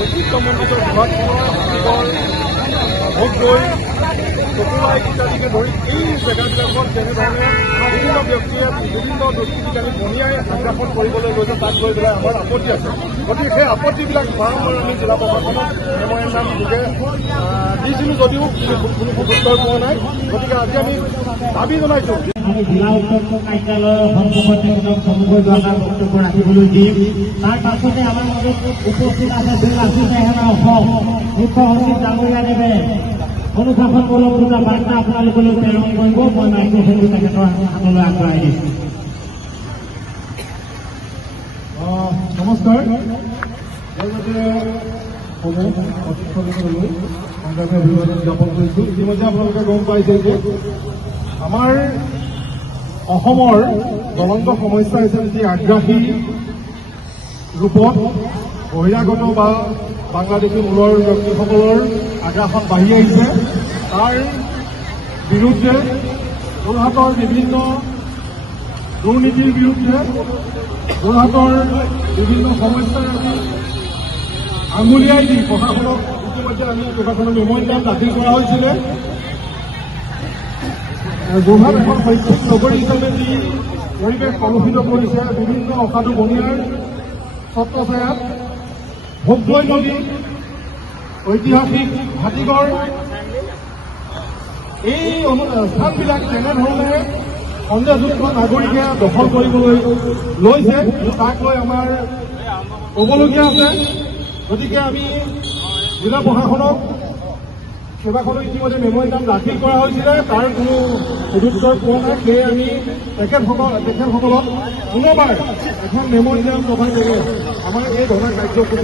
ঐতিহ্যমণ্ডিত যোৰহাটখনৰ হাতীগড় ভোগদৈ চকুলাই ইত্যাদিকে ধৰি এই জেগাবিলাকত যেনেধৰণে বিভিন্ন ব্যক্তিয়ে বিভিন্ন দৃষ্টিবিজ্ঞানী বনিয়াই সংৰক্ষণ কৰিবলৈ লৈছে তাক লৈ পেলাই আমাৰ আপত্তি আছে। গতিকে সেই আপত্তিবিলাক বাৰম্বাৰ আমি জিলা প্ৰশাসনক মেমৰেণ্ডাম যোগে দিছিলোঁ যদিও কোনো উত্তৰ পোৱা নাই। গতিকে আজি আমি দাবী জনাইছোঁ জিলা উত্তৰ কাৰ্যালয়ৰ সন্মুখত তেওঁলোকক চমুকৈ যোৱাৰ বক্তব্য ৰাখিবলৈ দিম। তাৰ পাছতে আমাৰ মাজত উপস্থিত আছে দুই লাখী চেহেৰা অসম মুখ্য সচিব ডাঙৰীয়াদেৱে অনুশাসনমূলক দুটা বাৰ্তা আপোনালোকলৈ প্ৰেৰণ কৰিব। মই মাইক্ৰফোনটো তেখেতৰ হাতলৈ আগবঢ়াই দিছোঁ। নমস্কাৰ। সংগ্ৰামী অভিবাদন জ্ঞাপন কৰিছোঁ। ইতিমধ্যে আপোনালোকে গম পাইছে যে আমাৰ অসমৰ জ্বলন্ত সমস্যা হৈছে যি আগ্ৰাসী ৰূপত বহিৰাগত বা বাংলাদেশী মূলৰ ব্যক্তিসকলৰ আগ্ৰাসন বাঢ়ি আহিছে। তাৰ বিৰুদ্ধে যোৰহাটৰ বিভিন্ন দুৰ্নীতিৰ বিৰুদ্ধে যোৰহাটৰ বিভিন্ন সমস্যাৰ আঙুলিয়াই দি প্ৰশাসনক ইতিমধ্যে আমি প্ৰশাসনৰ মেমৰেণ্ডাম দাখিল কৰা হৈছিলে। যোৰহাট এখন শৈক্ষিক নগৰী হিচাপে যি পৰিৱেশ কলুষিত কৰিছে বিভিন্ন অসাধু বনিয়াৰ ছত্ৰছায়াত ভোগদৈ নদী, ঐতিহাসিক হাতীগড় এই স্থানবিলাক যেনেধৰণে সন্দেহযুক্ত নাগৰিকে দখল কৰিবলৈ লৈছে তাক লৈ আমাৰ ক'বলগীয়া আছে। গতিকে আমি জিলা প্ৰশাসনক কেইবাখনো ইতিমধ্যে মেমৰেণ্ডাম দাখিল কৰা হৈছিলে, তাৰ কোনো সদুত্তৰ পোৱা নাই। সেয়ে আমি তেখেতসকলক পুনৰবাৰ এখন মেমৰেণ্ডাম পঠাই থাকে আমাৰ এই ধৰণা কাৰ্যসূচীৰে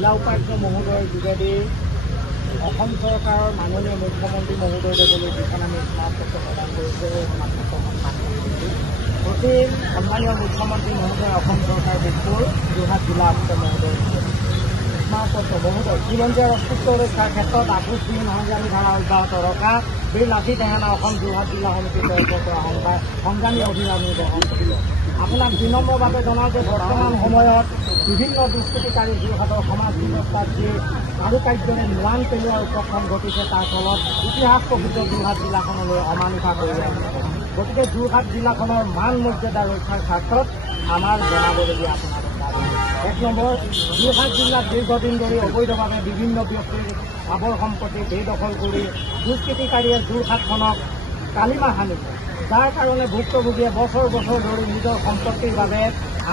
জিলা উপায়ুক্ত মহোদয়ৰ যোগেদি অসম চৰকাৰৰ মাননীয় মুখ্যমন্ত্ৰী মহোদয়দেৱলৈ যিখন আমি স্মাৰকপত্ৰ প্ৰদান কৰিছোঁ সেই স্মাৰকপত্ৰ সন্মান কৰিছোঁ। অতি সন্মানীয় মুখ্যমন্ত্ৰী মহোদয় অসম চৰকাৰ দিশবোৰ যোৰহাট জিলা আয়ুক্ত মহোদয় স্মাৰকপত্ৰ বহুতো খিলঞ্জীয়াৰ অস্তিত্ব ৰক্ষাৰ ক্ষেত্ৰত আপোচহীন সংগ্ৰামী ধাৰা অব্যাহত ৰখা বীৰ লাচিত দেহানা অসম যোৰহাট জিলা সমিতিৰ তৰফৰ পৰা সংগ্ৰামী অভিযান গ্ৰহণ কৰিলে। আপোনাক 2 নম্বৰভাৱে জনাওঁ যে বৰ্তমান সময়ত বিভিন্ন দুষ্কৃতিকাৰী যোৰহাটৰ সমাজ ব্যৱস্থাত যি কাৰুকাৰ্যৰে ম্লান পেলোৱাৰ উপক্ৰম ঘটিছে তাৰ ফলত ইতিহাস প্ৰসিদ্ধ যোৰহাট জিলাখনলৈ অমানুষা কৰি আহিছে। গতিকে যোৰহাট জিলাখনৰ মান মৰ্যাদা ৰক্ষাৰ স্বাৰ্থত আমাৰ জনাবলগীয়া আপোনালোক দাবী 1 নম্বৰ, যোৰহাট জিলাত দীৰ্ঘদিন ধৰি অবৈধভাৱে বিভিন্ন ব্যক্তিৰ আৱৰ সম্পত্তি বেদখল কৰি দুষ্কৃতিকাৰীয়ে যোৰহাটখনক কালিমা সানিছে, যাৰ কাৰণে ভুক্তভোগীয়ে বছৰ বছৰ ধৰি নিজৰ সম্পত্তিৰ বাবে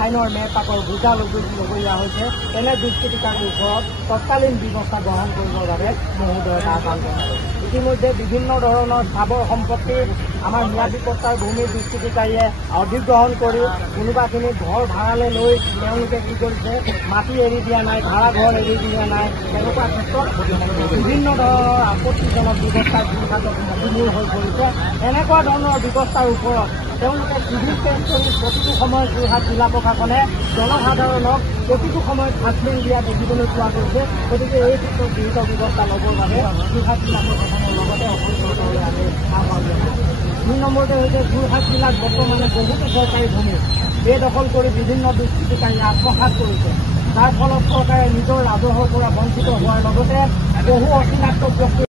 আইনৰ মেৰপাকৰ বোজা ল'বলগীয়া হৈছে। তেনে দুষ্কৃতিকাৰীৰ ওপৰত তৎকালীন ব্যৱস্থা গ্ৰহণ কৰিবৰ বাবে মহোদয়ে আহ্বান জনাইছে। ইতিমধ্যে বিভিন্ন ধৰণৰ স্থাবৰ সম্পত্তি আমাৰ ম্যাদী পট্টাৰ ভূমিৰ দুষ্কৃতিকাৰীয়ে অধিগ্ৰহণ কৰি কোনোবাখিনি ঘৰ ভাড়ালৈ লৈ তেওঁলোকে কি কৰিছে, মাটি এৰি দিয়া নাই, ভাড়া ঘৰ এৰি দিয়া নাই। তেনেকুৱা ক্ষেত্ৰত বিভিন্ন ধৰণৰ আপত্তিজনক ব্যৱস্থা যোৰহাটত মূল হৈ পৰিছে। এনেকুৱা ধৰণৰ ব্যৱস্থাৰ ওপৰত তেওঁলোকে চিভিল কেছ কৰি প্ৰতিটো সময়ত যোৰহাট জিলা প্ৰশাসনে জনসাধাৰণক প্ৰতিটো সময়ত ফাঁচলিং দিয়া দেখিবলৈ পোৱা গৈছে। গতিকে এই ক্ষেত্ৰত বিহিত ব্যৱস্থা ল'বৰ বাবে যোৰহাট জিলা প্ৰশাসনৰ লগতে অসম চৰকাৰলৈ আমি আহ্বান জনাইছোঁ। 2 নম্বৰতে হৈছে যোৰহাট জিলাত বৰ্তমানে বহুতো চৰকাৰী ভূমি বেদখল কৰি বিভিন্ন দুষ্কৃতিকাৰীয়ে আত্মসাৎ কৰিছে, যাৰ ফলত চৰকাৰে নিজৰ ৰাজহৰ পৰা বঞ্চিত হোৱাৰ লগতে বহু অচিনাক্ত ব্যক্তি